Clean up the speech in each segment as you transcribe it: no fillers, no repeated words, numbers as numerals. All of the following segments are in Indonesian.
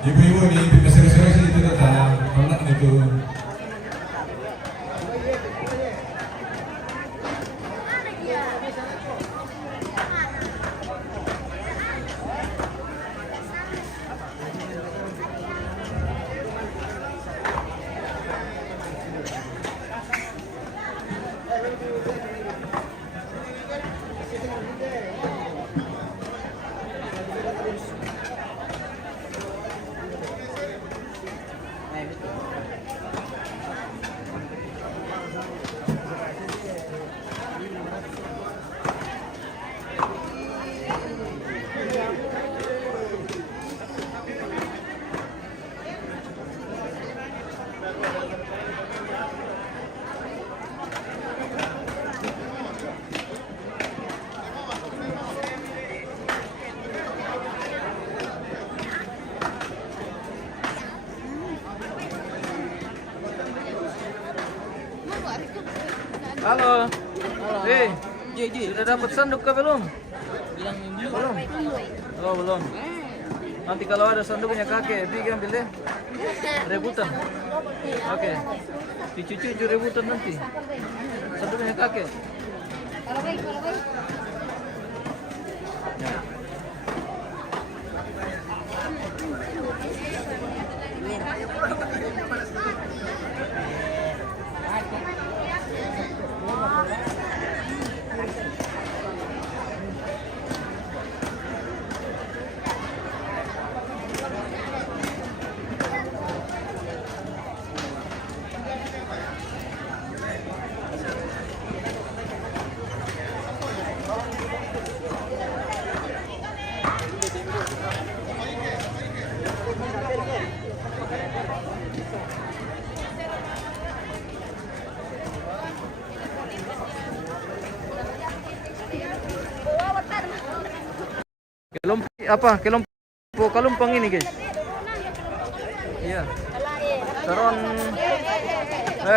Ibu-ibu nih, dipeser-ser itu datang, anak itu. Halo. Sudah dapat sanduk kah belum? Belum. Oh, belum. Nanti kalau ada sanduknya kakek, pergi ambil deh. Rebutan. Oke. Dicuci rebutan nanti. Sanduknya kakek. Ya. Kelompo kalumpang ini guys. Iya. Saron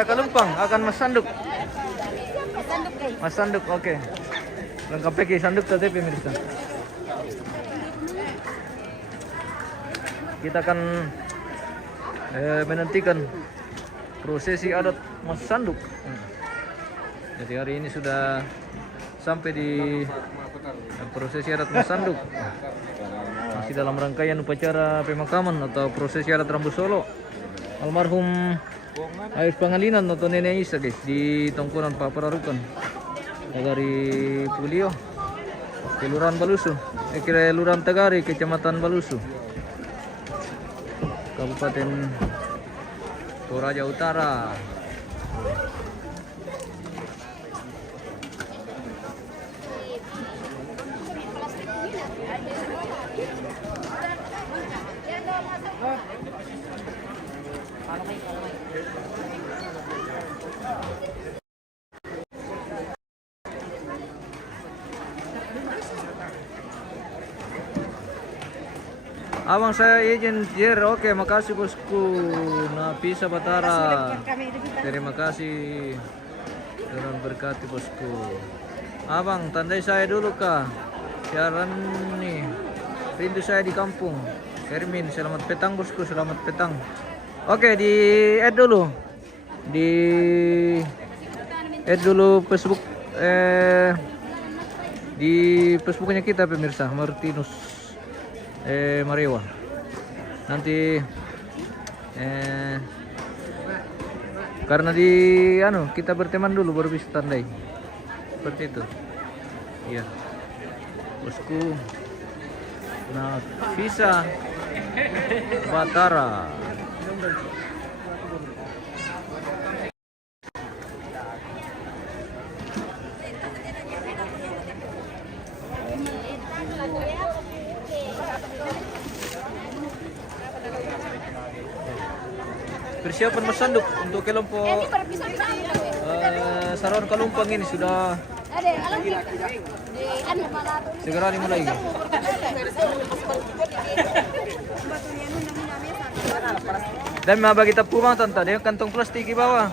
kalumpang akan masanduk. Masanduk, oke. Lengkap pakai sanduk tadi pemirsa. Kita akan menantikan prosesi adat masanduk. Jadi hari ini sudah sampai di prosesi adat masanduk. Masih dalam rangkaian upacara pemakaman atau prosesi adat Rambu Solo almarhum Ayus Pangalinan atau Nenek Isa guys di Tongkonan Pak Pararukan dari Pulio, Kelurahan Balusu, Kelurahan Tagari, Kecamatan Balusu, Kabupaten Toraja Utara. Abang saya izin Jer, oke makasih bosku. Nafisa Batara, terima kasih. Tuhan berkati bosku. Abang tandai saya dulu kah? Siaran nih, rindu saya di kampung. Hermin, selamat petang bosku, selamat petang. Oke, di add dulu, di add dulu Facebook, di Facebooknya kita pemirsa Martinus Marewa. Nanti karena di kita berteman dulu baru bisa tandai seperti itu. Iya bosku. Nah bisa Batara. Persiapan masanduk untuk kelompok Saron Kalumpang ini sudah segera dimulai. Dan mabagi tapumang tanta dia kantong plastik di bawah.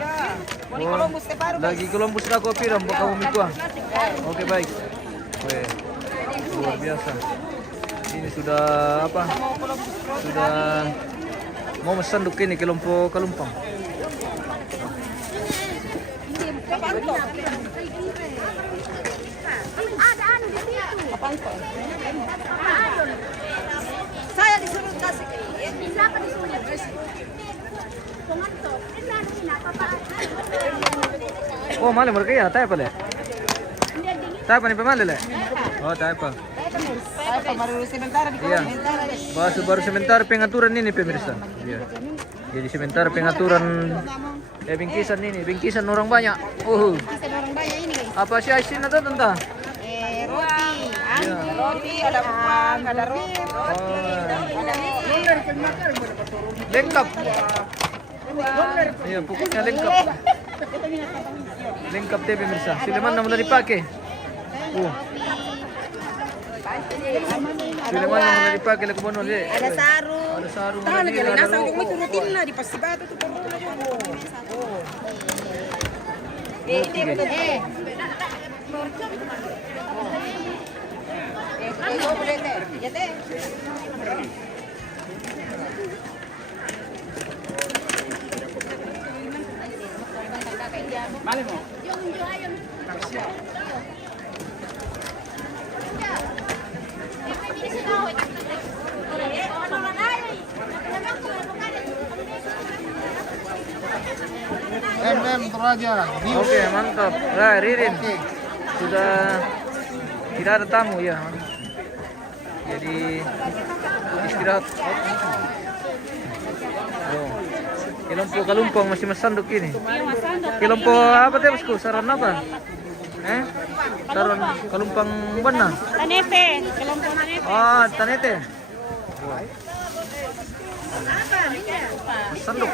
Lagi Columbus na kopi ram baka umikwa. Oke baik. Luar biasa. sini sudah apa? Sudah mau mesanduk ini kelompok Kalumpang. Saya disuruh kasih. Siapa disuruh? Oh, malam mereka ya, tayo pala. Tayo pa ni pamali le. Oh, tayo pa. Baru sebentar di Iya. Baru sementara pengaturan ini pemirsa. Iya. Jadi sementara pengaturan bingkisan ini, bingkisan orang banyak. orang banyak ini. Apa sih isin atau tentang? Roti, ada buah, ada roti. Lengkap. Iya, pokoknya lengkap. Lengkap deh pemirsa. Sileman namun udah dipakai. Sileman namun udah dipakai lagu bono deh. Ada sarung. Ada sarung. Tahan ada aja, diri, nasa ada hukum itu rokok. rutin lah di pasti batu tuh. Ya teh. Toraja. Oke, mantap. Nah, Ririn. Sudah tidak ada tamu ya. Jadi istirahat. Oh. Kelompok Kalumpang masih mesanduk ini. Kelompok apa teh bosku? Saran apa? Saran Kalumpang mana? Tanete, kelompok Tanete. Oh, Tanete. Mesanduk.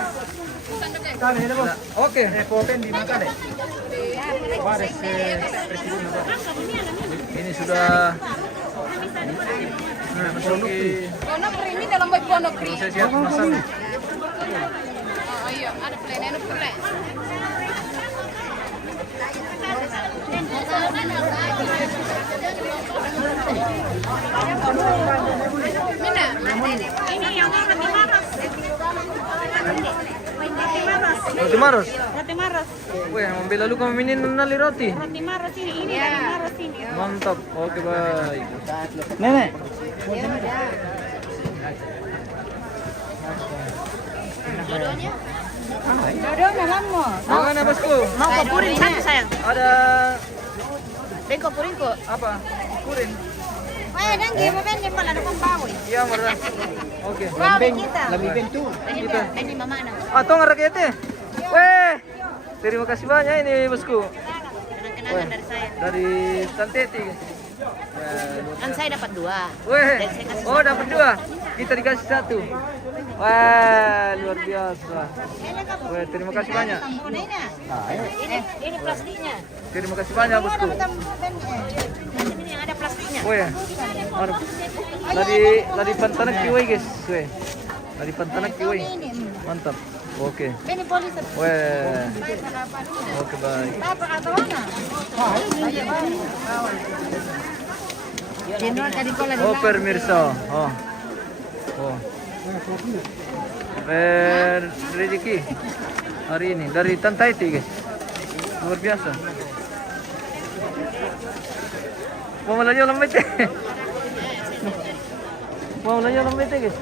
Nah, oke. Ini sudah memasuki prosesi masang. Ini yang roti maros. Roti maros. Roti maros. Wih, membela lu kamu minin nali roti. Roti maros ini dari maros ini. Mantap. Oke, baik. Nenek. Dodo memang mau. Mana bosku? Mau ke purin satu sayang. Ada Bengko puringko. apa? Kurin. Dan gimana kan dia malah nukang bawoy. Iya, marah. Oke. Bawoy kita. Lebih bentu. Kita. Ini mama na. Atong rakyatnya. Weh. Terima kasih banyak ini bosku. Kenangan dari saya. Dari Tanteti. Kan saya dapat 2. Weh. Oh, dapat 2. Kita dikasih 1. Wah, luar biasa. Weh, terima kasih banyak. Ini plastiknya. Terima kasih banyak bosku. Ini yang ada plastiknya. Weh. Ladi pantanak kiwai guys. Weh. Ladi pantanak kiwai. Mantap. Oke. Ini polis. Weh. Oke, baik. Apa atau mana? Jenderal tadi kola di Oh, pemirsa. Oh. Oh. Rezeki hari ini dari Tantaiti guys. Luar biasa. Mau melaju lambat ya? Mau melaju lambat ya guys?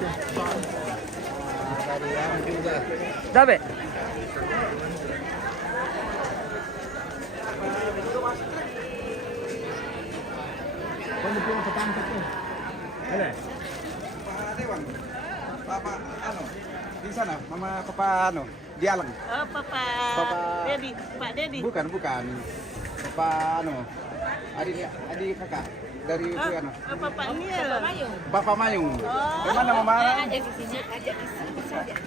Dabe. Papa di sana, Mama Papa Dialang. Oh, Papa. Dedi, Pak Dedi. Bukan. Papa adik kakak dari itu Papa ini Papa Mayung. Bapak Mayung. Kemana Mama? Ajak di sini, ajak di sini saja.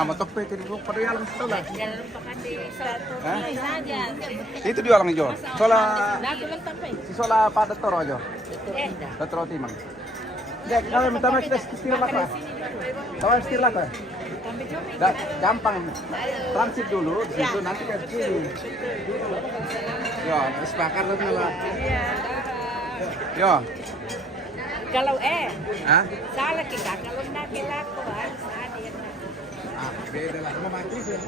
Amat tope itu pada Dialang sekolah. Jalan pakade satu Hah? ini saja. Itu Dialang Jo. Soalnya Dah tulang sampai. si sola pada toro aja. Dah. Datro timang. Dek, kalau minta kita setir lah kan. Kalau setir lah kan. Gampang. Transit dulu, di situ nanti ke sini. Yo, terus bakar lah. Yo. Kalau Hah? salah kita kalau nak kelakuan ada yang Ah, beda lah. Sama mati sih.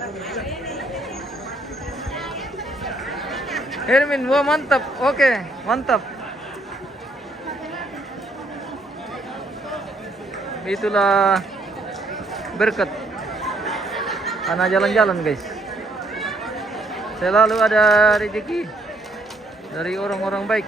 Hermin, wah mantap. Oke, mantap. Itulah berkat. Anak jalan-jalan, guys. Selalu ada rezeki dari orang-orang baik.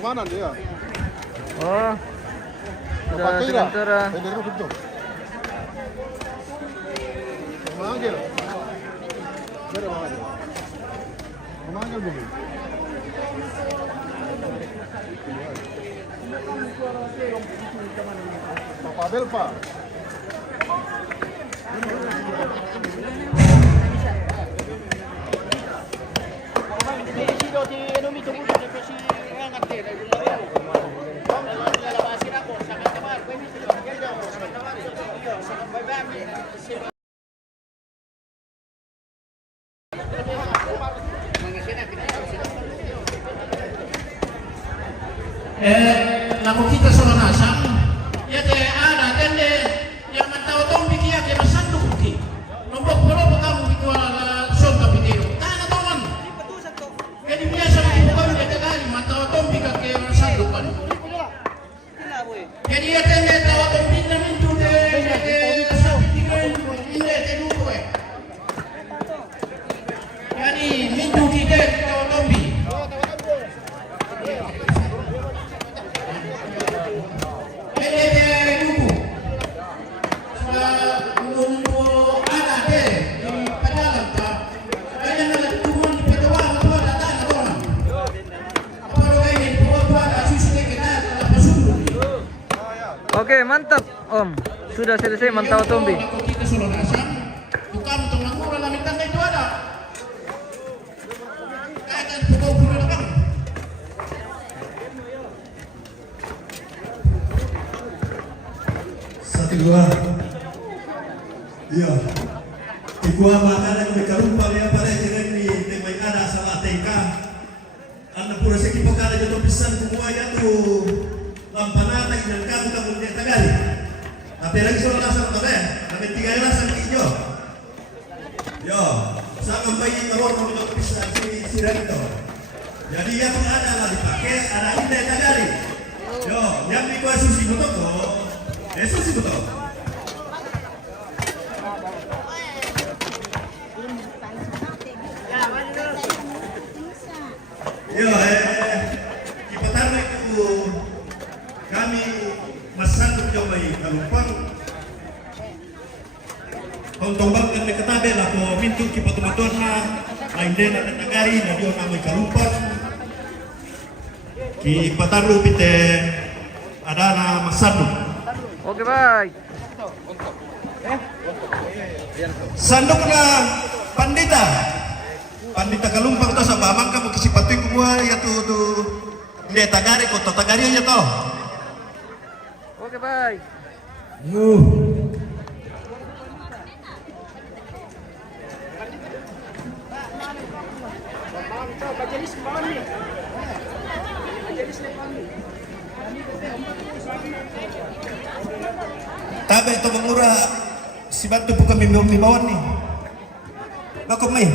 Mana dia? Oh, sudah sementara. Dari mana betul? Memanggil. Dari mana? Memanggil dulu. Pak Abel, Pak. Lagu kita soal nasam, ya teh ada tende yang mentau tong bikia ke masanduk ki. Nombok berapa kamu bikin son tapi dia. Tanah teman. Jadi biasa kita kan dia kali mentau tong bikia ke masanduk kan. Jadi ya tende tahu tong pindah mintu deh. Sampai tiga ini teh dulu Jadi mintu kita tahu tong bi. Oke, mantap, Om. Sudah selesai mantau tombi. Kita suruh nasam, bukan untuk mangkul dalam tanda itu ada. Kaitan pukul pura depan. Satu dua, iya. Ikuah makanan yang berkarumpal ya pada jalan ni temai ada salah teka. Anda pura segi pekara jatuh pisan semua ya tu lampanata dan kamu dia tagali. Tapi lagi soal rasa tak ada. Tapi tiga rasa hijau. Yo, sangat baik kalau kamu jatuh pisan si itu. Jadi yang ada lah dipakai ada ini tagali. Yo, yang dikuasai susi betul kok. Susi betul. Yo, kita tarik itu kami masanduk cobai kalumpang. Tombang kan ketabe lah ko mintu kita tumatuan na lain din na tagari na dio kami kalumpang. Ki pataru pite ada na masanduk. Oke, baik. Sanduk na pandita. Pandita kalumpang to sa bamang ka mo kisipatoy kumua ya tu de tagari ko to tagari ya to. Oke, baik. Tabe itu mengurah si bantu bukan mimbawan nih. Bakok mai.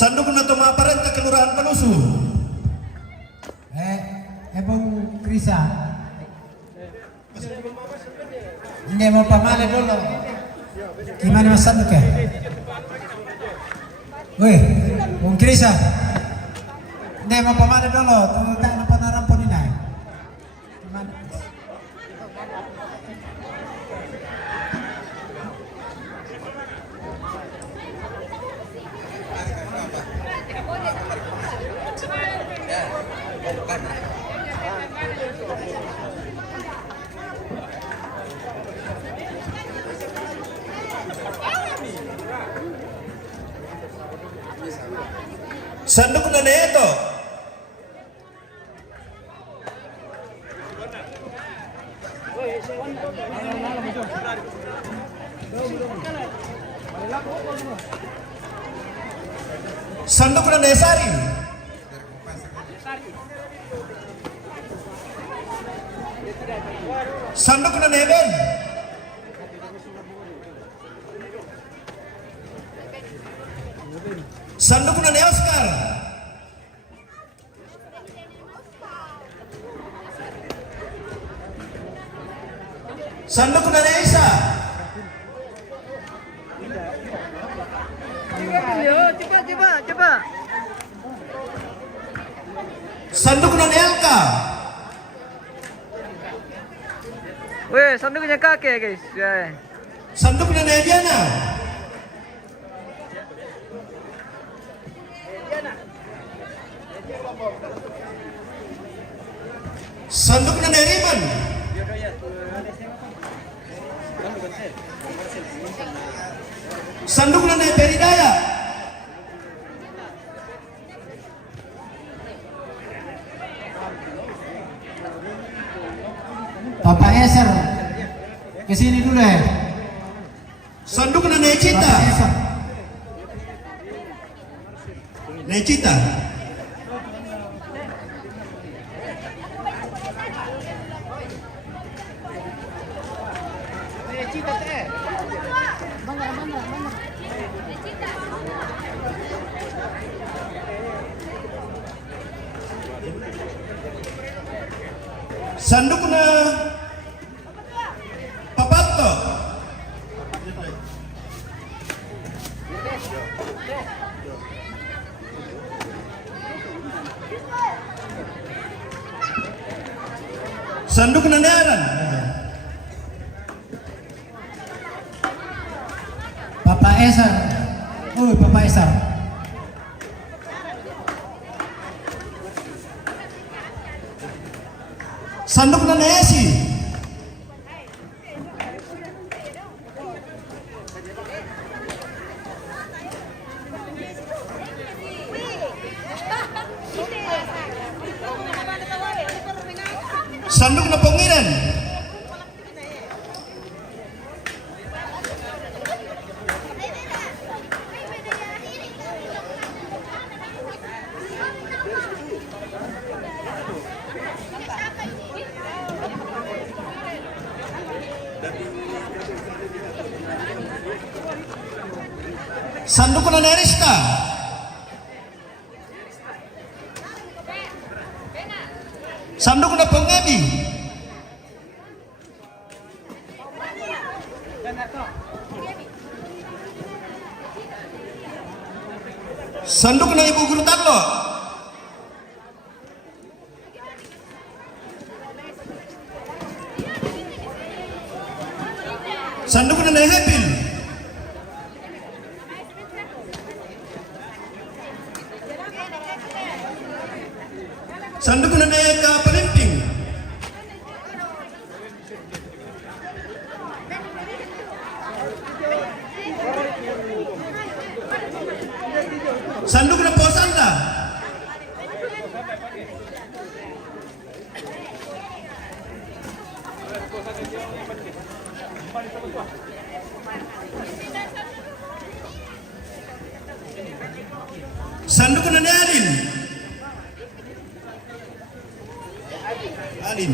Sanduk na tumaparenta Kelurahan Panusu. Ebong Krisa. Hindi mo pamali dulu. Gimana Mas Sanduk ya? Weh, Bung Krisa. Hindi mo pamali dulu. Tunggu na panarampon nila. Gimana? Sanduk na neto. Sanduk na Nesari. Sanduk na Neben. Sanduk na ni Oscar. Sanduk na ni Isa. Coba. Sanduk na ni Elka. Weh, sanduknya kakek guys. Ya. Sanduk na ni Diana. Sanduk na ni Riman. Sanduk na ni Peridaya. Papa Eser. Kesini dulu ya. Sanduk na ni Cita. Papa Eser. Necita. Sanduk na Papato. Sanduk na Neran. Papa Eser. Papa Eser. Sanduk na Nesi. Sanduk na Pangiran. Sanduk na Nerista. Sanduk na Pangebi. Sanduk na Ibu Guru Tarlo. Sanduk na Nehepil. Sanduk na Neka Pelimping. Sanduk na Posanda. Sanduk na Alin. Alin.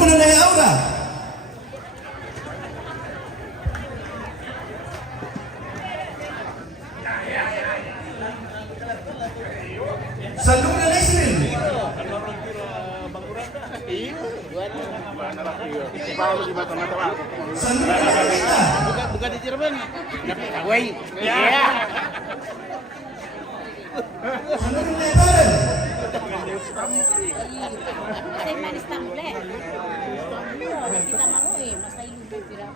Sanduku na Naya Aura. Sanduku na Nesrin. Sanduku na Nesta. Bukan di Jerman. Kawai. Ya. Sanduku na Nepal. Saya manis tamble. Kita mau masa ibu pirang.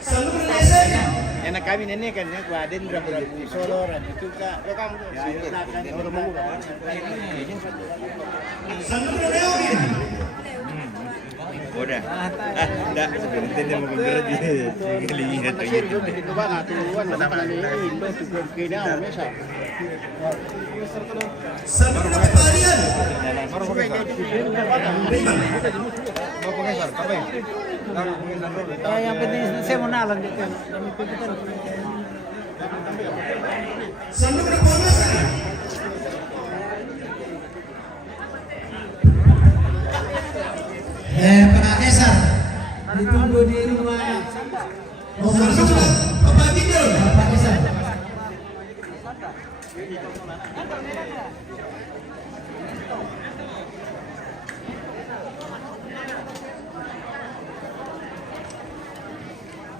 Sanduku na Nesen. Enak kami ini kan ya, Guaden berapa Solo dan itu kak. Sanduku na Neorin. Udah. Enggak, sebenarnya dia mau bergerak dia. Lihat aja. Itu banget tuan, kenapa ini Indo juga kena mesa. Sanduku na Papalian. Yang penting saya mau nalang gitu. Sanduku na Purwasa. Pak Kesar, ditunggu di rumah. Sanduku na Papagidol. Pak Kesar.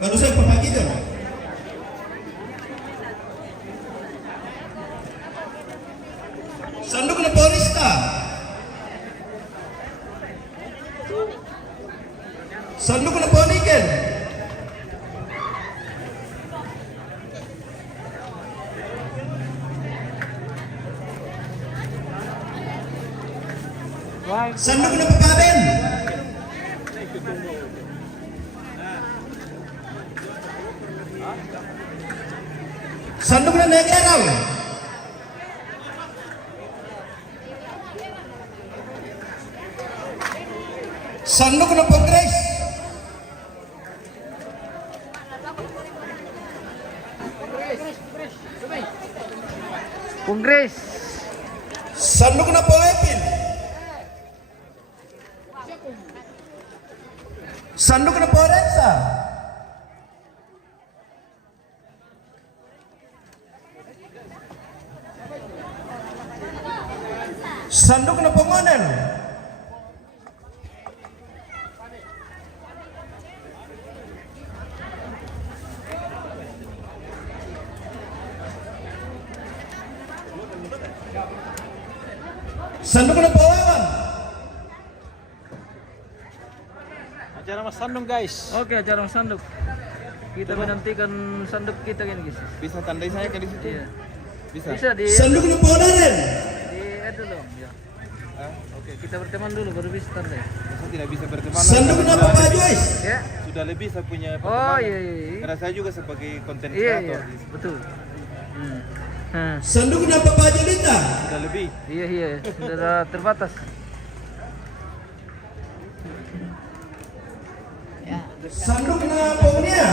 Barusan Papagidol. Sanduku na Porista. Sanduku na Poniken. Sanduku na Papaben. Sanduku na Negaraw. Sanduku na Progress. Kongres. Sanduku na Poepil. Sanduku na Porensa. Sanduku na Pongonel. Sanduku na Pawawan. Acara Mas Sandung guys. Oke, acara sanduk. Kita menantikan sanduk kita kan guys. Bisa tandai saya kan di situ. Iya. Bisa. Bisa di Sanduku na Ponaren. add dulu ya. Oke, kita berteman dulu baru bisa tanda. Saya tidak bisa berteman. Sanduku na Papa Joyce. Ya. Sudah lebih saya punya Oh pertemanan. iya iya. Iya. Karena saya juga sebagai konten Iya, iya. kreator. Betul. Hmm. Sanduku na Papa Jelita. Sudah lebih. Iya iya, sudah terbatas. Sanduku na Paunia.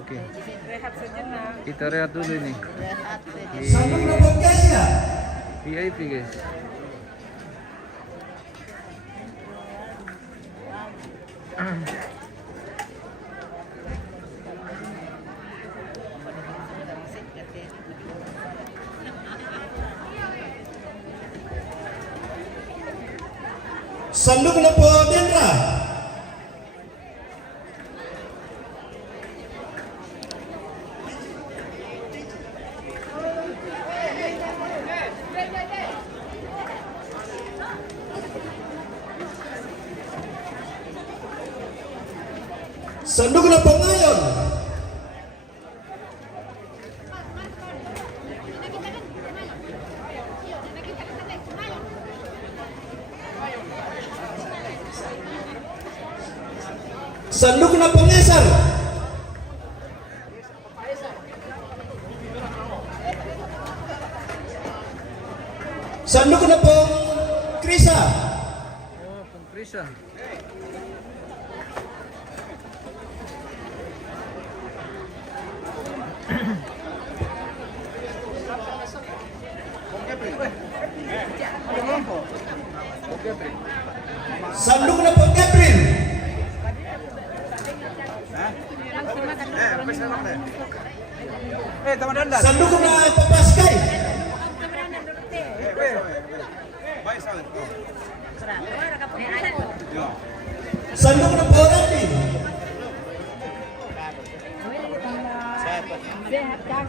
Oke. Rehat sejenak. Kita rehat dulu ini. Sanduku na Pogkasia. VIP guys. Sanduku na Podendra. Sanduku na Pangayon. Sanduku na Pangesar. Sanduku na Pong Krisa. Oh, pengkrisa. Sanduk na po Gabriel. Teman dandan. Sanduk na Papaskay. Sanduk na po Randy.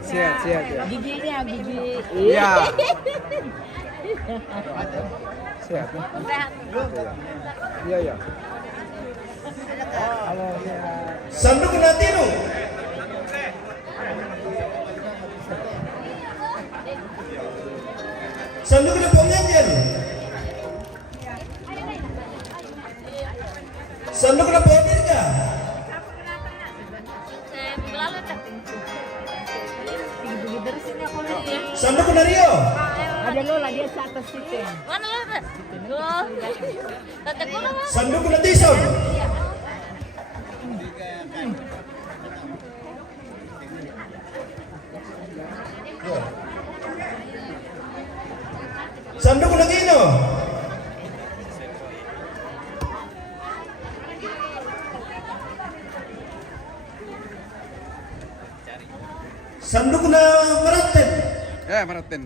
Sehat. Giginya gigi. Iya. Sehat. Iya. Sanduk na Tino. Sanduk na po Angel. Sanduk na po Mirka. Sanduk na Rio. Ada Lola dia sa atas situ. Mana ada? Tante ko naman. Sanduk na Tison. Sanduk na Gino. Sanduk na Maraten. Maraten.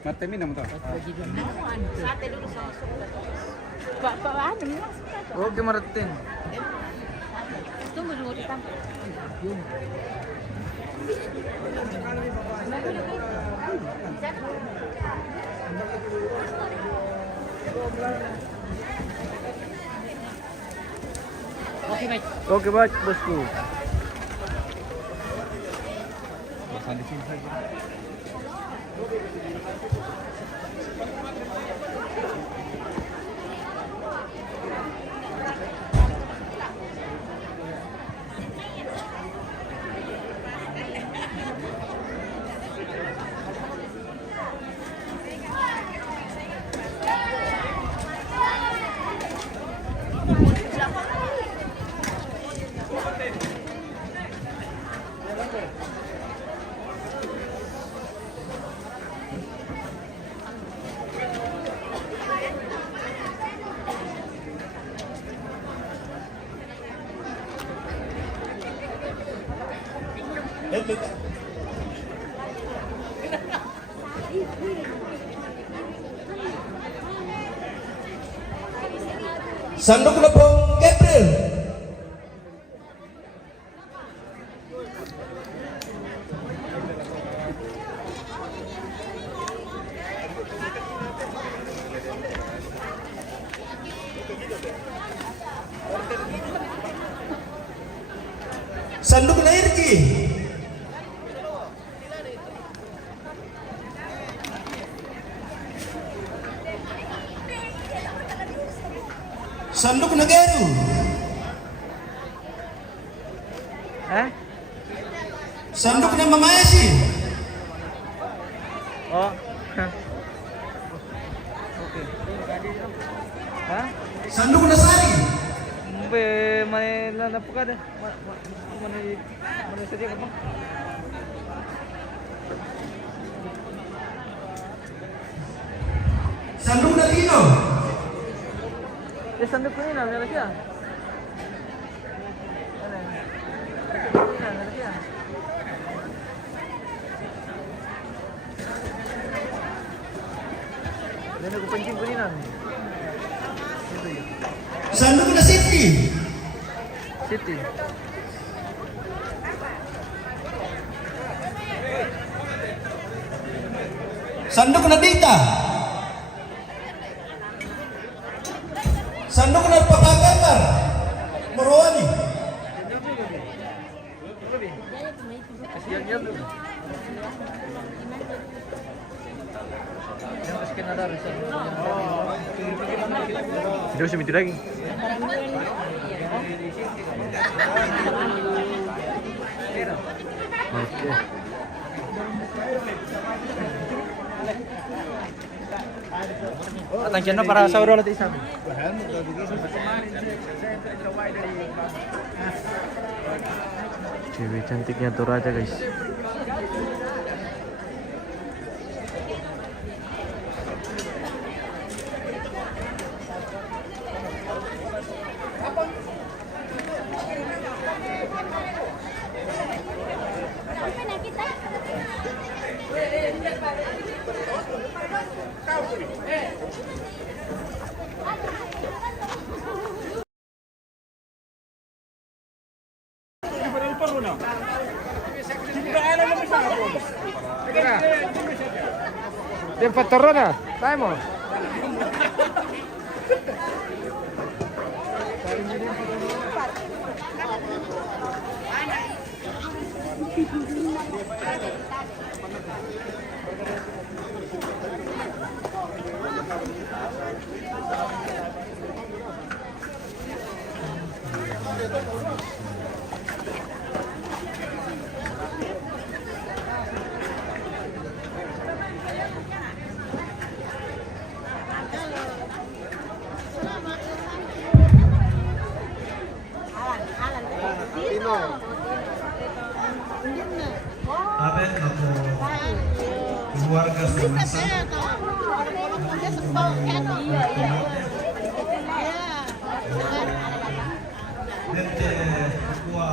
Maraten minum tuh. Sate dulu sama suka. Pak anu masuk. Oke, Martin. Tunggu dulu ditampar. Oke, baik, bosku. Bosan di sini saja. Sanduk na po Gabriel. Sanduk na Irki. Sanduk na Geru. Sanduk na Mamayashi. Oh. Oke. Hah? Sanduk na Sari. May lalap ka deh. Mana saja kamu? Sanduk na Tino. Sanduk ko yun, meron siya. Meron siya. Meron ko pancing ko ninan. Sanduk na City. City. Sanduk na Dita. Sanduk na Papagatar. Morowani. Kasihan dia tuh. Yang kasihan ada resep. Video sebentar lagi. Oke. Attention na para sa ulo natin isa. Cewek cantiknya Toraja guys. Tempat turun ya? Saya mau. Abe ako keluarga Sunasa. Dente kuwa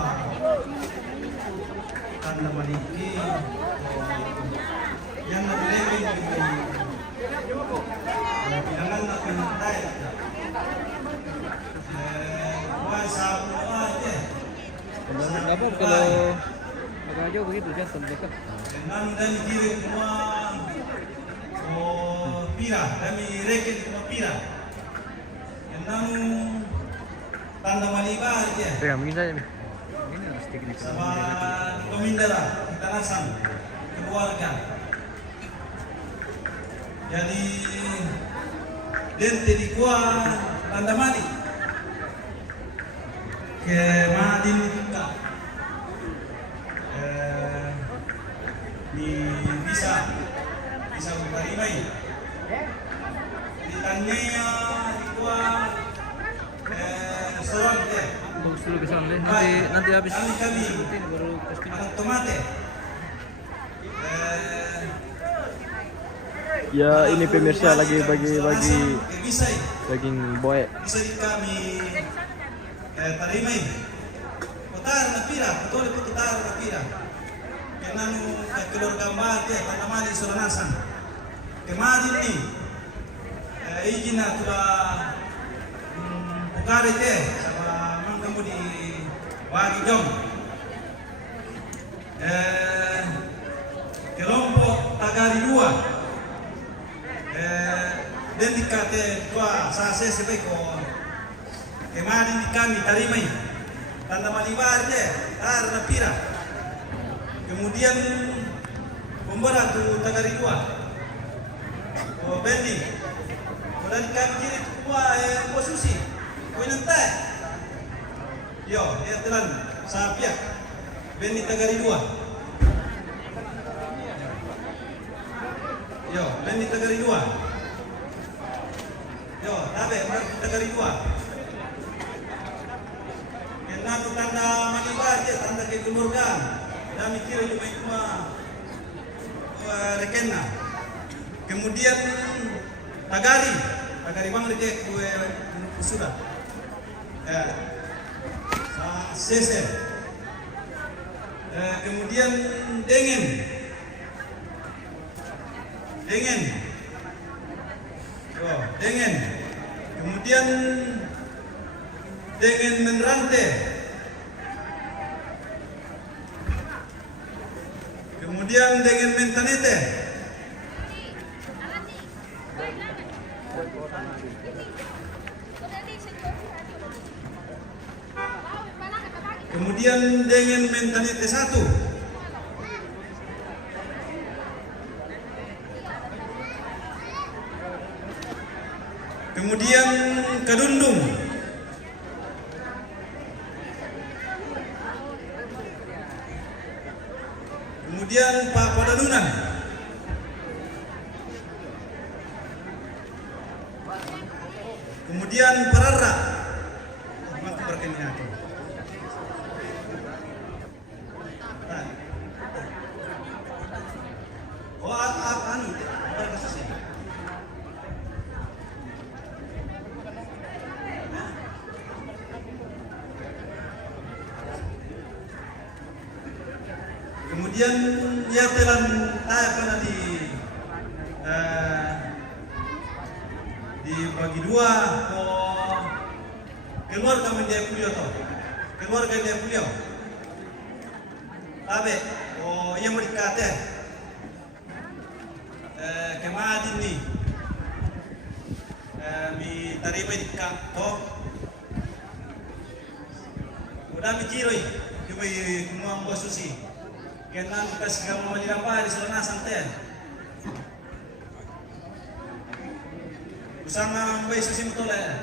tanda maliki yang naglemin pinangan na pinatay. Kuwa sa kuwa Kendaraan kabar kalau agak jauh begitu kan terdekat. Nan dan diri semua pira, kami reken semua pira. Nan tanda malibar dia. Pegang begini saja, Mi. Ini ada stick ini. Sama pemindara kita rasam keluarga. Jadi dente di kuah tanda mali ke madin juga. Bisa menerimai ditanya di kuah seorang deh. Bagus dulu ke sana deh. Nanti habis kami ini baru pasti. anak tomate. Ya ini pemirsa lagi bagi Bisa daging boy. bisa di kami tarimai. Putar na pira, betul itu putar na pira. Kenan keluarga mati pada mali Suranasan. Kemarin ni izin atulah bukari teh sama mang kamu di Wagi Jong. Kelompok Tagari 2. Dan dikate tua saya sebaik kemarin di kami tarimai tanda malibar deh tar pira. Kemudian pembantu Tagari 2 Bendi kemudian kami kiri posisi kue nanti yo ya telan sapiak Bendi Tagari 2 yo Bendi Tagari 2 yo tabe Tagari 2 kena tanda malibar aja tanda kekeluargaan kami kira juga cuma rekenna. Kemudian Tagari bang rejek kue sudah. Sese. Kemudian Dengen. Dengen. Kemudian Dengen Menrante. Kemudian dengan mentanete. Kemudian dengan mentanete 1. Kemudian Kadundung. Kemudian Pak Padalunan. Kemudian Parara. Maka berkenaan. Oh, anu, berkasih. Kemudian dia telah pernah dibagi dua keluarga dia kuliah toh keluarga dia kuliah tapi Oh, iya mau dikata. Kemarin nih. Mi tarima dikkat toh. Udah mi kiroi. Cuma kumang bosusi. Kenan kas kamu menyerampa di sana santai. Usang bosusi betul ya.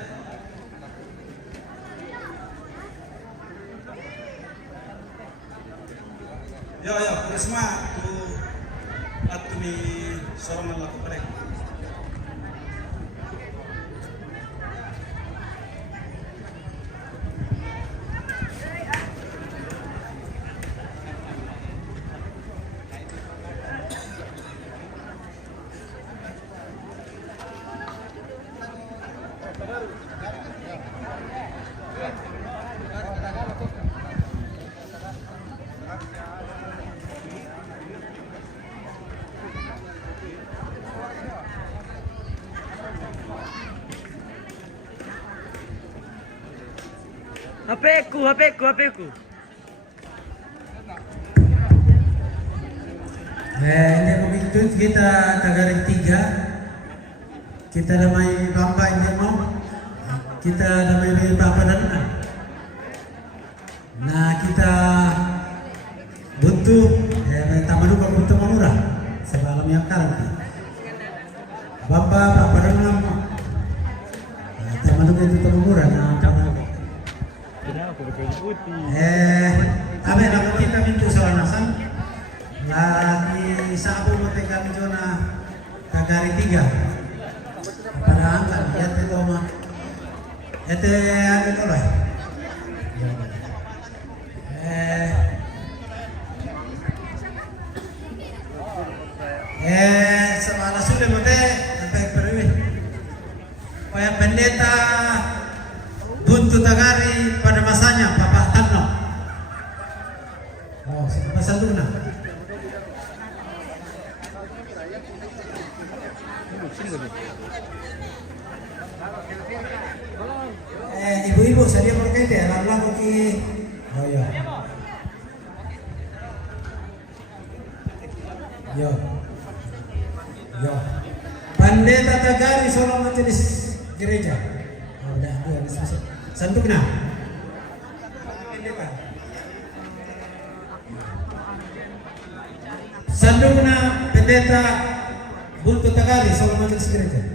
Yo, Prisma, tu atumi sorangan laku parek. HP ku. Ini begitu kita Tagaring 3. Kita damai Bamba ini mau. Kita damai Bamba dan nah kita butuh Tamaduka butuh murah sebelum yang karanti. Bamba dan Tamaduka itu murah. Abe nak kita minta salanasan lagi sabu metegang zona Tagaring 3 pada angkat ya itu mah itu ada lah semana sudah mate sampai pergi kayak pendeta Buntu Tagari pada masanya Bapak Tanno. Oh, pasal Luna. Ibu-ibu saya berkait ya, lalu ki. Oh ya. Yo. Pendeta Tagari seorang majelis gereja. Oh, udah selesai. Sandukna. Sandukna pendeta Buntu Tagari seorang majelis gereja.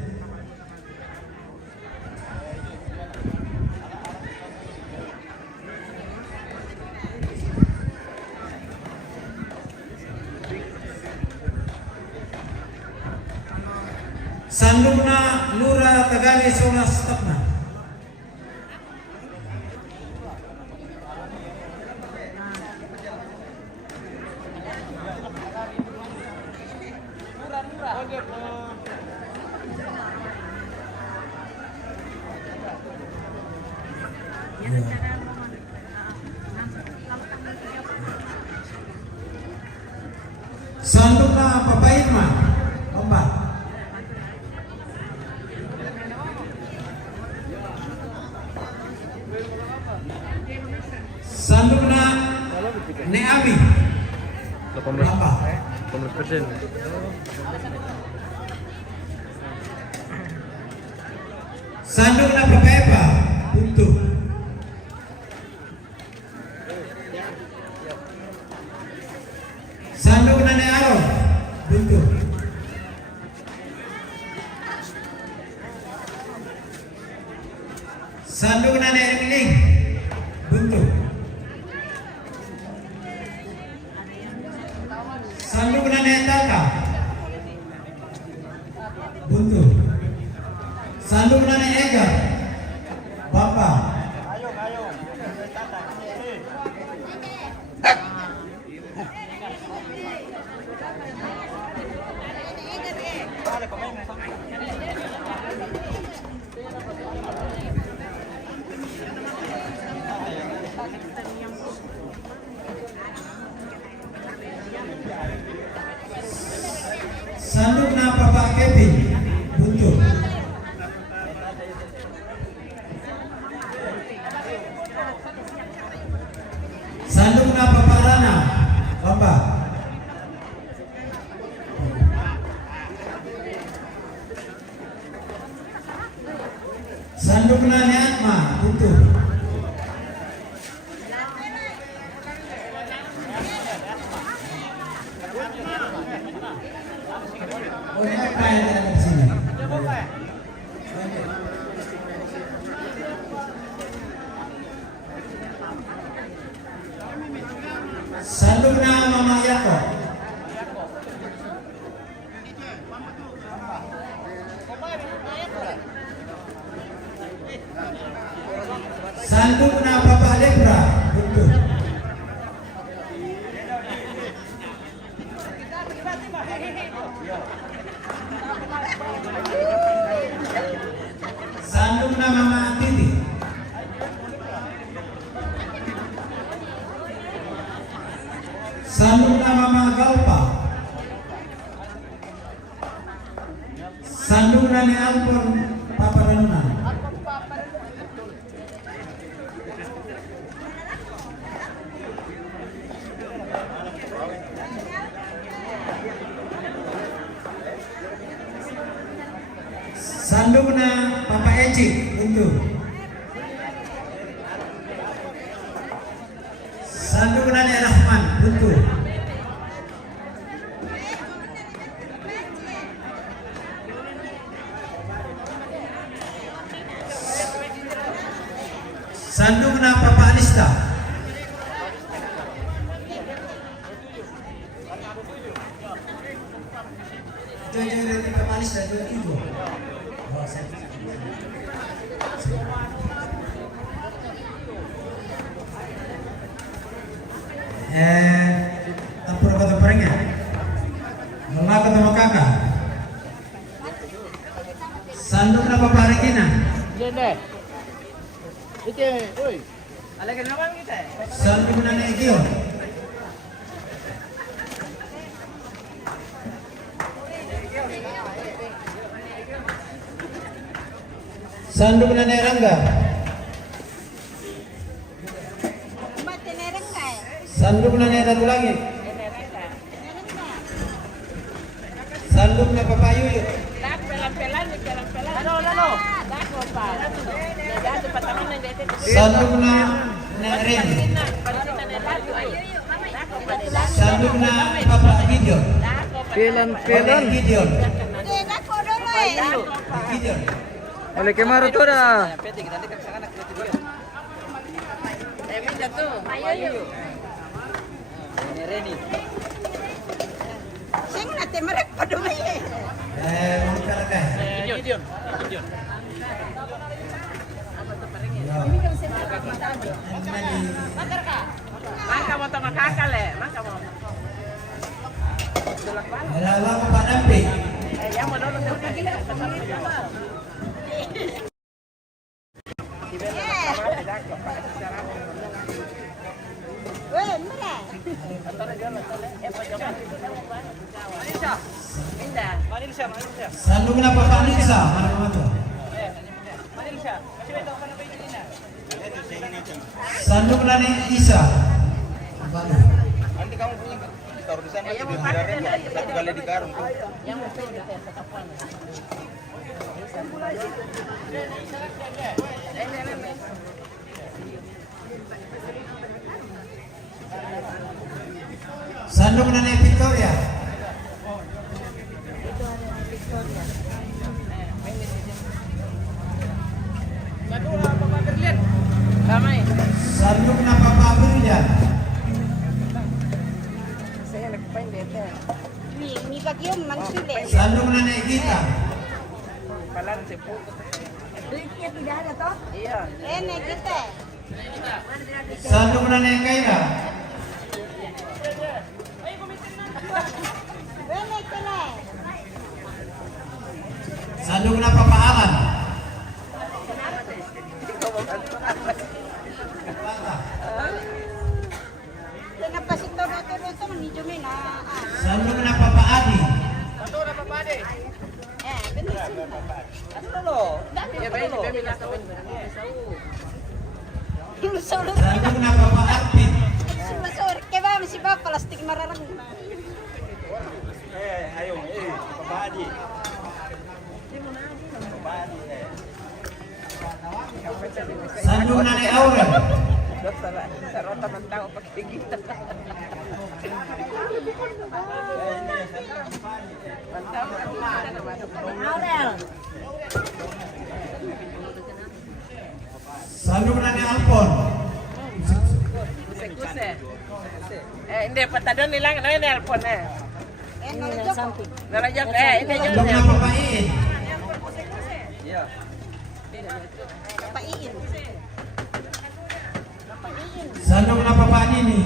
Sandukna Lura Tagari seorang stafna. Sandukna Papa Irma, Omba. Sandukna Neami, 18%. Sandukna Papa Eva, Buntu. Sandukna Nearo, Buntu. Sandukna Neemiling, Buntu. Sandukna Netaka, Buntu. Sandukna Ega, Bapak. Sandukna Bapak Kevin, Buntu. Sandung nane Atma, betul. Oh, ini apa yang ada di sini? Sandung na Mama Yako. Sandung na Papa Lebra, betul. Sandung na Mama Titi. Sandung na Mama Galpa. Sandung na ni Alpon Papa Ranunan. Sandung na Papa Eci, untuk. Sandung na ni Rahman, untuk. Sandung na Papa Anista. Itu Papa Anista, itu. Tampura kata perengnya, mula kata makaka. Sandung na Papa Regina. Sandung na ni Gion. Sandung na ni Rangga. Sandung na ni Ratu Langit. Sandung na Papa Yuyu. Sandung na Ren. Sandung na Papa Gideon. Pelan. Gideon. Gideon. Oleh kemaro tuh dah. Bukan kan? Gideon. Mangka mo tong kakak le, mangka mo. Lala Pak Dampi. Yang mo dulu tuh kita. Sandung na Papa Anissa, mana tuh? Sandung na ni Isa. Nanti kamu punya taruh di sana satu kali di karung. Yang mo tuh kita tatapan. Sandung na ni Victoria. Sandung na Papa Burjan. Ni bagian mansile. Sandung na ni Gita. Duitnya tidak ada toh? Iya. Nih kita. Sandung na ni Kaira. Sandung na Papa Alan. Kenapa sih turun-turun itu menunjukkan Sandung na Papa Adi. benar sih. Ya baik, Sandung na Papa Arpin. Masuk ke bawah masih bawa plastik mararang. Ayo, Papa Adi. Sandung Nane Aurel. Sarota mentang pakai gitu. Aurel. Sandung Nane Alpon. Kuse-kuse. Hindi patadon nilang ano yung airpon Ini samping. Narajak ini Sandung na Papaiin. Papaiin. Sandung na Papanini.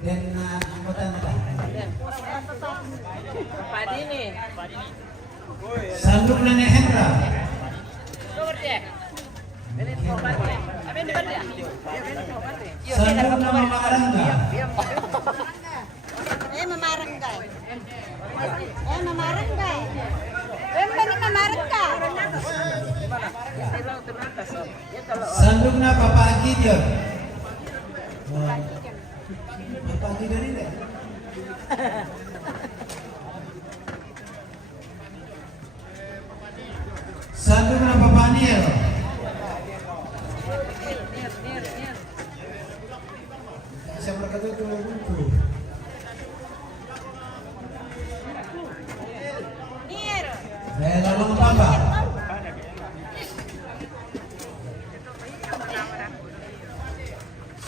Dan anggota nila. Padi nih. Sandung na Hendra. Sandung na Mama Arangga. Mamarangga. Mamarangga. Bemba ni mamarangga. Sandung na Papa Gideon. Papa Gideon ini. Sandung na Papa Niel. Saya berkata itu lucu. Lalang Papa.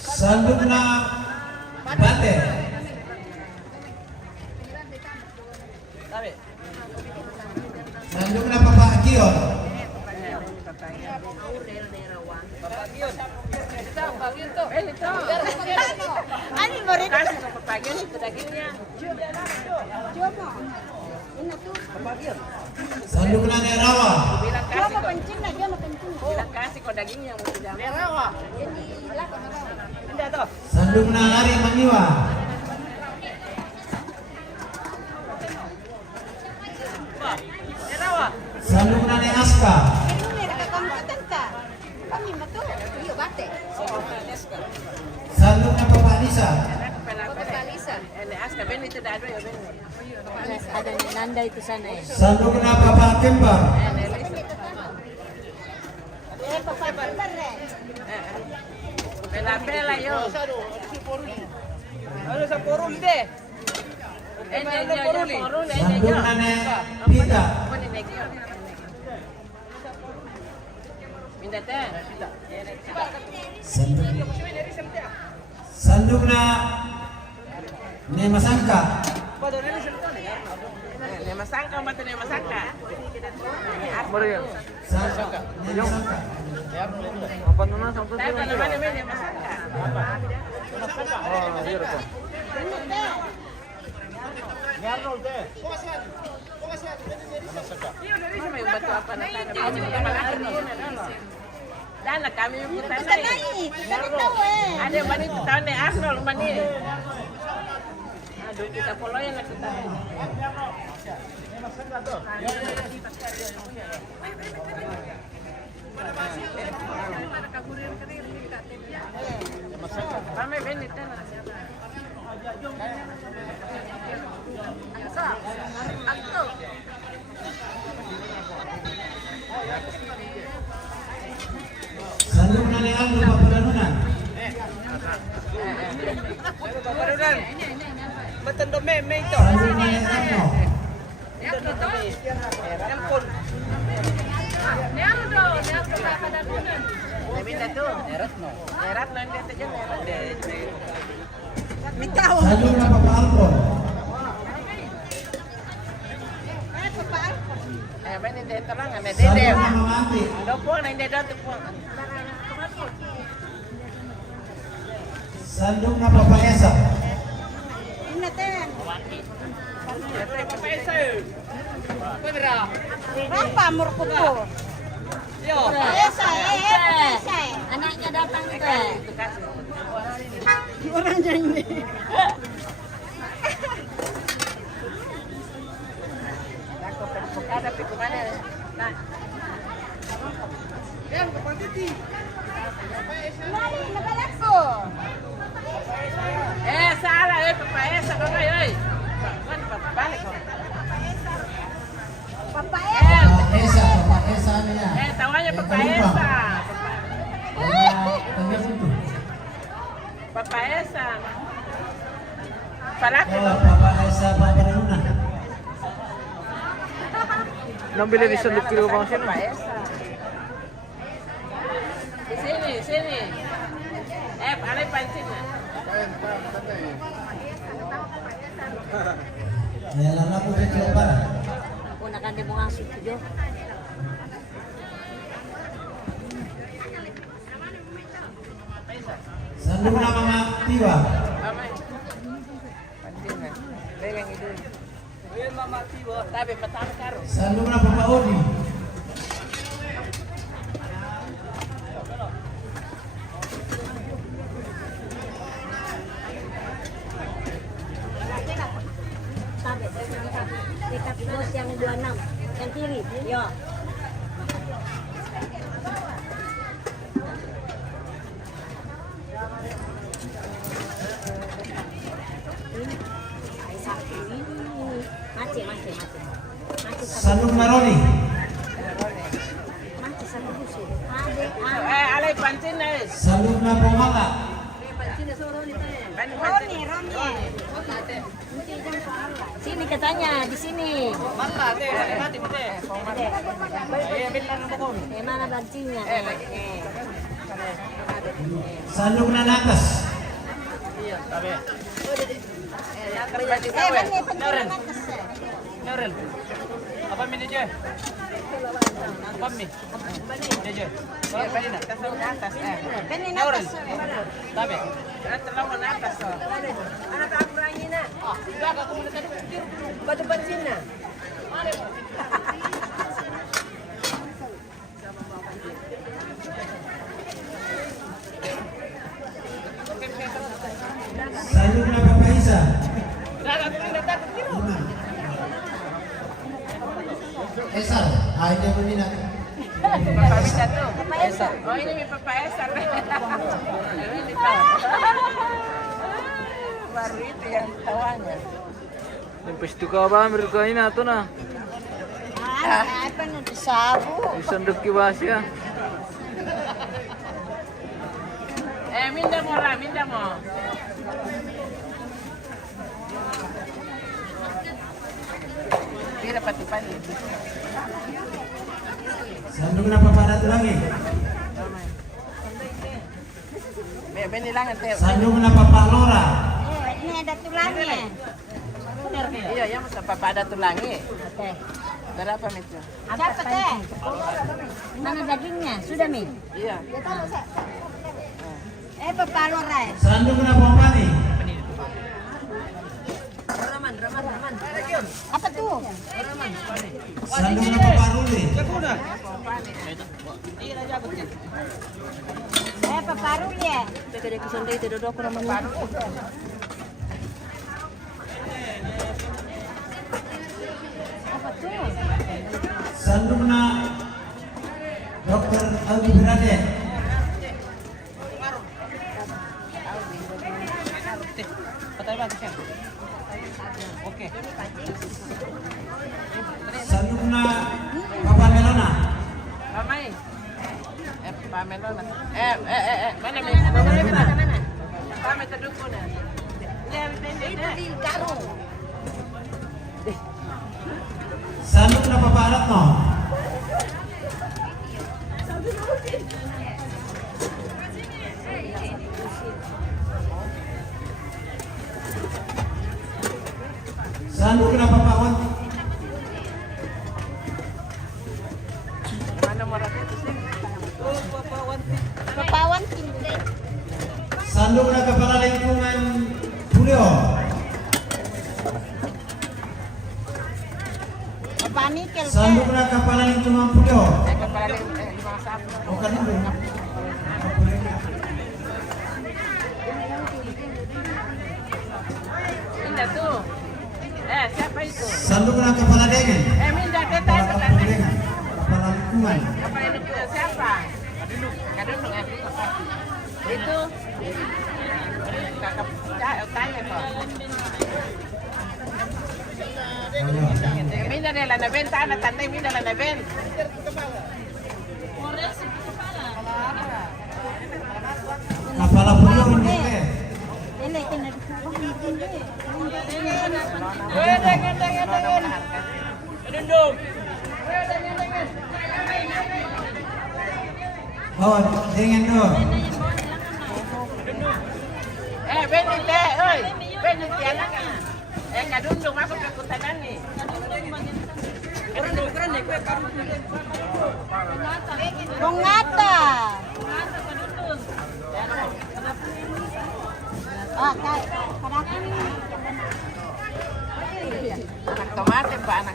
Sandung na Bate. Sandung na Papa Gion. Ani mo rin. Pagi itu dagingnya. Jomo. Ina tu. Sandung na Nerawa. Bilang kasih Jomo kok. kencing na, jomo kencing. Bilang kasih kok dagingnya mau tidak. Merawa. Jadi lako na rawa. Tidak toh. Sandung na Ari Maniwa. Merawa. Sandung na Aska. Ini nakakamatan ka. Kami mo to. Iyo bate. Sandung na Papa Lisa. Pagkalisa. Ini aska ben itu dah ada ya ben. Ada ni Nanda itu sana eh. Sandung na Papa Kemba. Papa Kembar eh. Pela yo. Ano sa forum deh. Ini yo forum ini yo. Sandung na Pita. Pwede negyo. Minda teh. Sandung na Masangka. Masangka mata ni masangka. Maria. Masangka. Apa nama sampai Tayo sini? pa naman ni masangka. Oh, iya itu. Iyo dari sa may bato apa na tayo. Dala kami yung putan na eh. Kita tahu eh. Ada yang mani tahun ni Arnold mani. Aduh kita poloyan na kita. Kami benita na. Akto. Sandung na Aldo Papalanunan. Paparudan. Betul dome itu. Sandung na Arno. Telepon. Nealdo kakadanunan. Minta tu. Erat no dia saja erat. Mitaw. Sandung na Papa Alpon. Papa Alpon. Ben hindi talang ame Sandung dede. na Mama Ati. Dopo na hindi dato po. Sandung na Papa Esa. Inatan. Ito pa pesa. Pwera. Berapa murku po? Yo. Esa eh. Anaknya datang itu eh. Orang janji. Ako kada pi kumana. Yan ko pagiti. Mali nabalak ko. Salah papa esa ko kayo. Kan balik ko. Papa Esa. Bapak Esa Bapak Luna. Nambili di sanduk kiri bang sini. Di sini. Alay pancing na. Ayan lang po dito para. Una ka di mo nga sutyo. Sandung na mga tiwa. Tabi patama karo. Sandung na papaoni. Tabi. Dekat bos yang 26. Yang kiri. Yo. Sandung Maroni. Alay pancing na. Sandung na Pongala. Roni. Sini katanya, di sini. Mana bancinya? Sandung na Natas. Nurul. Apa mi dia? Apa mi? Dia. Kalau bani nak kasih atas. Bani atas. Tapi, terlalu atas. Anak tak kurangin na. Sudah aku mau tadi. Batu bensin na. Sandung na Papaisa. Esar. Ini berminat. Papaisa tu. Papaisa. Oh ini mi papaisa. Ini pa. Baru itu yang tawanya. Yung pwesto ka ba? Meron ka na ito na. Apa na disabu? Yung sanduk kiwasya. Minda mo ra, minda mo. Pira pati pani. Sandung na Papadat lagi. Beni lang ante. Sandung na Papalora. Ini ada tulangnya. Iya, yang mesti papada tulangi. Oke. Berapa meter? Dapat teh. Mana dagingnya? Sudah mi? Iya. Papalora. Sandung na Pampani. Raman. Apa tuh? Sandung na Paparuli. Paparul ya. Pegada kesandai itu dodok raman. Apa tuh? Sandung na Dr. Aldi Berade. Oke. Sandung na Papa Melona. Mamai. Pamelona. Mana mi? Mana? Pame teduko na. Itu di karo. Sandung na Papa Ratno. Sandung na Papa Wanti. Mana mo rapi itu sih? Papawan tinggi. Sandung na Kepala Lingkungan Julio. Panikel. Sandung na Kepala Lingkungan Julio. Kepala lima sapu. Bukan itu. Minda tuh. Siapa itu? Sandung na Kepala Dengan. Minda kita Kepala itu Kampung Dengan. Kepala Lingkungan. Kepala lingkungan siapa? Kadang itu kakak tanya kok. Minda de la neventa, anak tante minda la neventa. Kepala Julio ini. Ini Oh, dengan tuh. Benin teh, oi. Benin tiana kan. Kadundung aku kekutanan nih. Bongata. Ah, kayak padakan. Anak tomates Pak anak.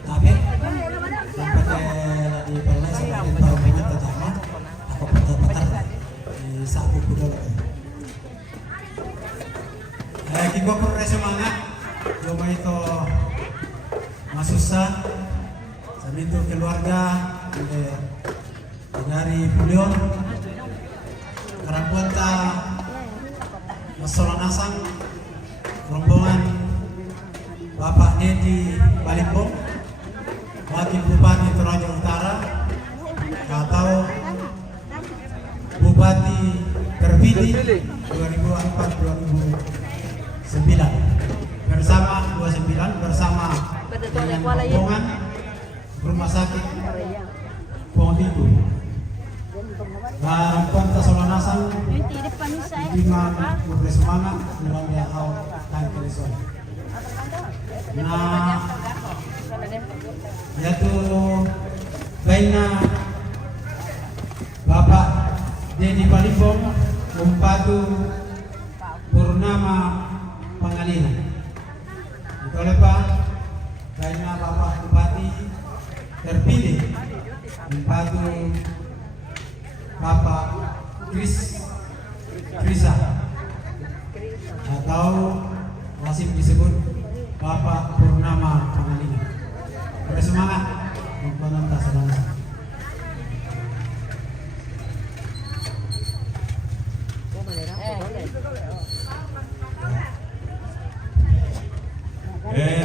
Tapi sampai di balai sampai tahu banyak pertama aku putar-putar di sapu dulu. Kita perlu semangat, cuma itu masusan, sambil itu keluarga dari Pulion, Karakuanta, Masolan Asang, rombongan Bapak Dedi Balimbong, Wakil Bupati Toraja Utara, atau Bupati terpilih 2004-2009 bersama dengan rombongan Rumah Sakit Pontiku dan Kota Solanasan Bima bersemangat melalui awal dan kelison. Nah, yaitu baina Bapak Dedi Balimbong Umpatu Purnama Pangalina. Itu oleh Pak baina Bapak Bupati terpilih Umpatu Bapak Krisa atau masih disebut Bapak Purnama Pangalina. Bersemangat membantu saudara.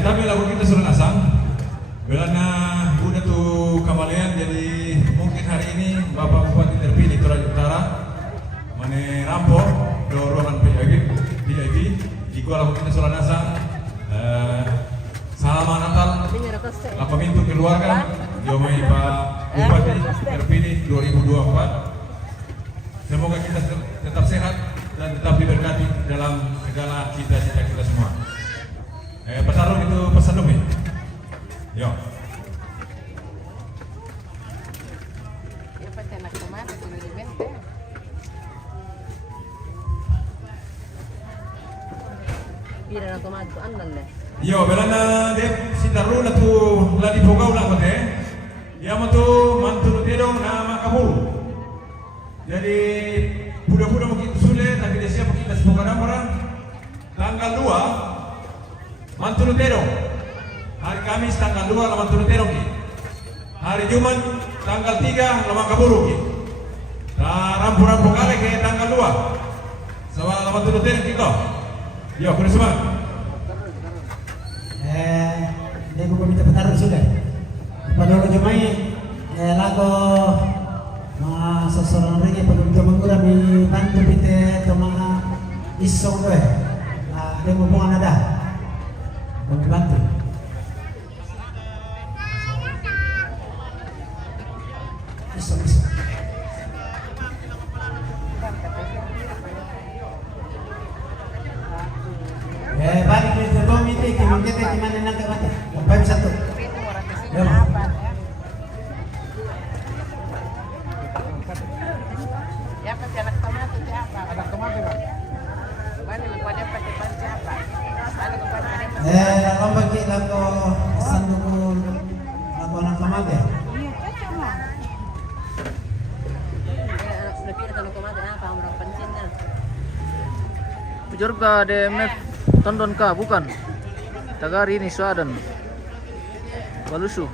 Tapi lagu kita sudah nasang. Belana udah tuh kamalian, jadi mungkin hari ini Bapak Bupati terpilih Toraja Utara mane rampok dorongan VIP di gua lagu kita sudah nasang. Salaman Natal, apa pintu keluarga, Jomai Pak Bupati terpilih 2024. Semoga kita tetap sehat dan tetap diberkati dalam segala cita-cita kita semua. Petarung itu pesan demi. Yo. Yo, belana dep sitaru na tu ladi bogau lang kote. Yama tu mantu tedong na makaburu. Jadi budak-budak begitu sulit, tapi dia siap kita semoga orang tanggal 2 mantu tedong. Hari Kamis tanggal 2 la mantu tedong ki. Hari Jumat tanggal 3 la makaburu ki. Rampu-rampu kali ke tanggal 2. Sama la mantu tedong kita. Yo, kudu semangat. Dia bukan minta petarung sudah. Pada orang Jomai, lagu seseorang lagi pemerintah mengurang di bantu kita teman isong gue. Dia ngomong ada, bantu. Isong. Balik ke komite, gimana nangkap mati? Sampai satu. Ya, Siapa anak tomato siapa? Anak tomato Pak. Mana pada pakai ban siapa? Ada kepada kalau bagi lagu sandukul lagu anak tomat ya. Pujurka DMF Tondon ka bukan. Tagari ini Swadan. Balusu.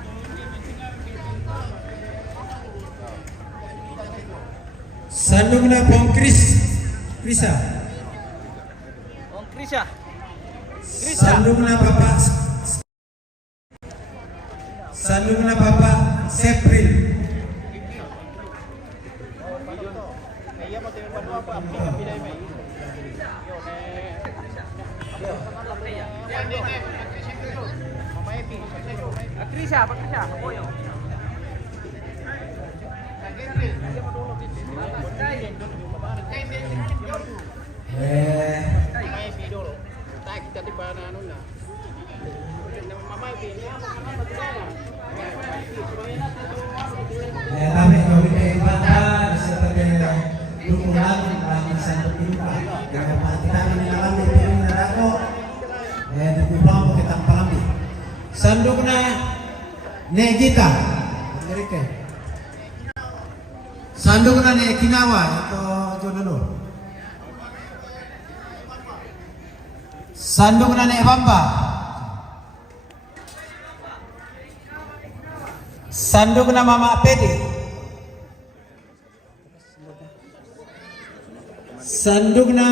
Sandungna Krisa. Sandungna Bapak Sepril. Kami komite ibadah sebagai dukungan bagi sanduk kita. Dengan kita mengalami piringan rako, di pulau kita palambi. Sandukna Negita, Amerika. Sandukna ne Kinawa atau dulu. Sandukna ne Bamba. Sandukna Mama Pedi. Sandukna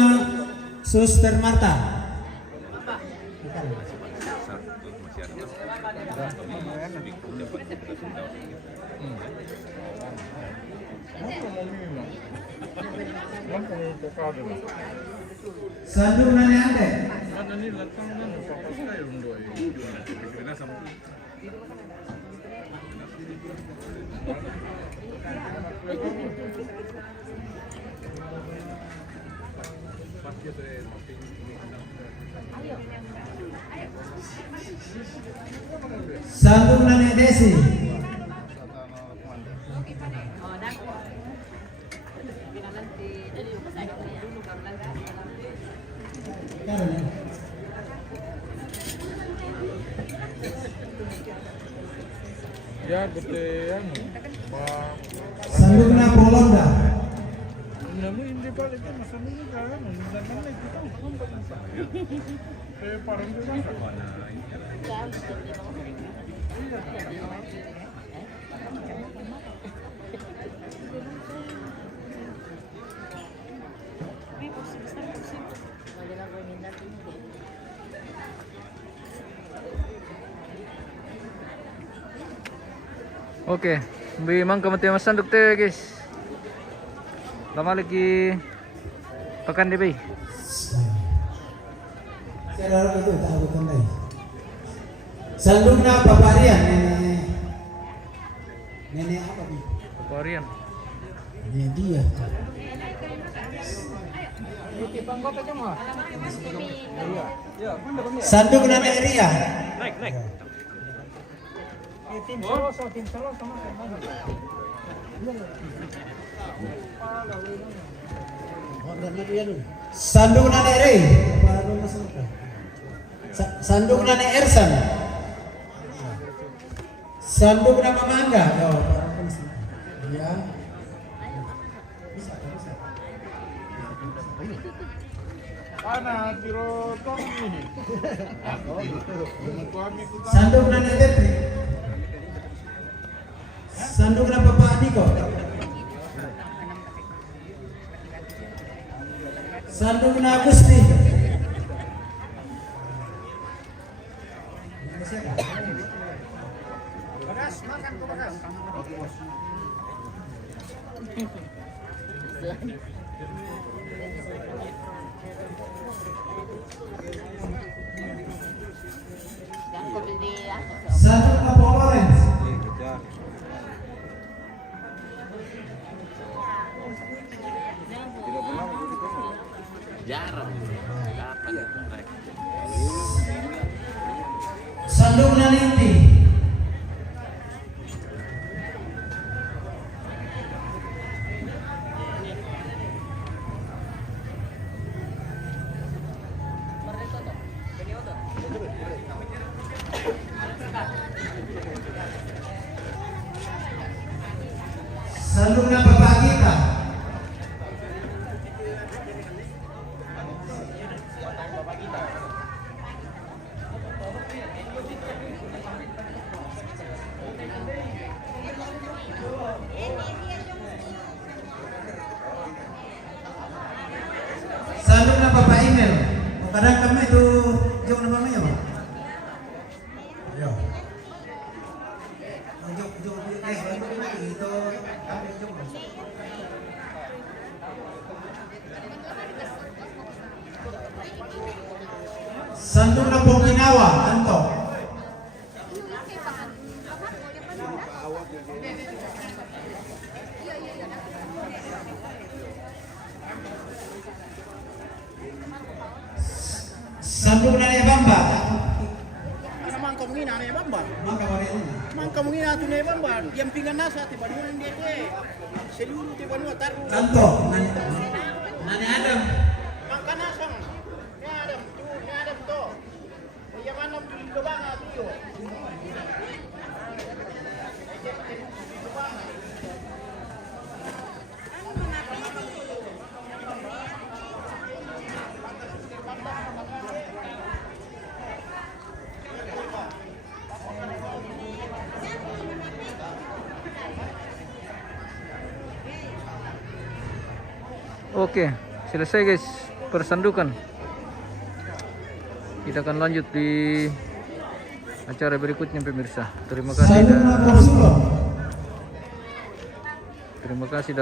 Suster Marta. Sandukna ne Ande. Sandukna ne Desi. Ya, betul. Sandukna Polonda. Namun hindi pa rin masanong yung kaya mo. Naman na ito. Eh, parang diba? Oke, bimang kamati masanduk teh guys. Lama lagi pakan deh, Saya itu tahu kembali. Sandukna Paparian nenek apa nih? Korean. Nenek dia. Sandukna Neria. Naik. Sandukna Nere. Sandukna ne Ersan. Sandukna Mamangga. Ya. Ana, tiro tong ini. Sandukna ne Tetri. Sandukna Bapak Niko. Sandukna Gusti. Sandukna Polores. Sandukna Ninti. Sandukna Bapak kita. Sandukna Bapak Email. Kadang kami itu jauh namanya Pak. Ya. Jauh itu kami jauh. Sanduk na po Okinawa, Anto. Sanduk na Nebamba. Naman kamu ina na bamba. Maka Marina. Man kamu ina tu na bamba. Yang pinggan nasa ti banuan dia ke. Seluruh ti banua taru. Anto. Nani Adam. Man kanasang. Ya Adam, tu ya Adam to. Yang mana tu lubang tu. Oke, selesai guys persandukan. Kita akan lanjut di acara berikutnya pemirsa. Terima kasih Sanduk na po Sulo. terima kasih.